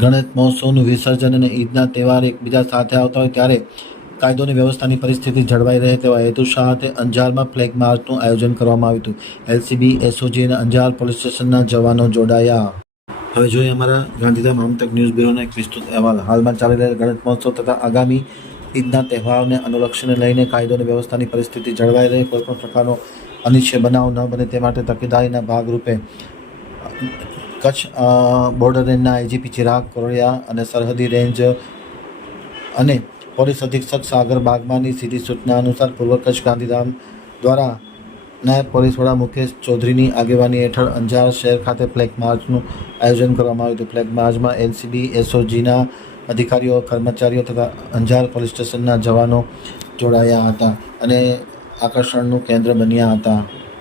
ગણેશ મહોત્સવનું વિસર્જન અને ઈદના તહેવાર એકબીજા સાથે આવતા હોય ત્યારે કાયદોની વ્યવસ્થાની પરિસ્થિતિ જળવાઈ રહે તેવા હેતુ સાથે અંજારમાં ફ્લેગ માર્ચનું આયોજન કરવામાં આવ્યું હતું. એલસીબી, એસઓજી અને અંજાર પોલીસ સ્ટેશનના જવાનો જોડાયા. હવે જોઈએ અમારા ગાંધીધામ આમતક ન્યૂઝ બ્યુરોનો એક વિસ્તૃત અહેવાલ. હાલમાં ચાલી રહેલા ગણેશ મહોત્સવ તથા આગામી ઈદના તહેવારને અનુલક્ષીને લઈને કાયદો અને વ્યવસ્થાની પરિસ્થિતિ જળવાઈ રહે, કોઈપણ પ્રકારનો અનિચ્છય બનાવ ન બને તે માટે તકેદારીના ભાગરૂપે કચ્છ બોર્ડર રેન્જના આઈજીપી ચિરાગ કોરડિયા અને સરહદી રેન્જ અને પોલીસ અધિક્ષક સાગર બાગમાની સીધી સૂચના અનુસાર પૂર્વ કચ્છ ગાંધીધામ દ્વારા નાયબ પોલીસ વડા મુકેશ ચૌધરીની આગેવાની હેઠળ અંજાર શહેર ખાતે ફ્લેગ માર્ચનું આયોજન કરવામાં આવ્યું હતું. ફ્લેગ માર્ચમાં એલસીબી એસઓજીના અધિકારીઓ, કર્મચારીઓ તથા અંજાર પોલીસ સ્ટેશનના જવાનો જોડાયા હતા અને આકર્ષણનું કેન્દ્ર બન્યા હતા.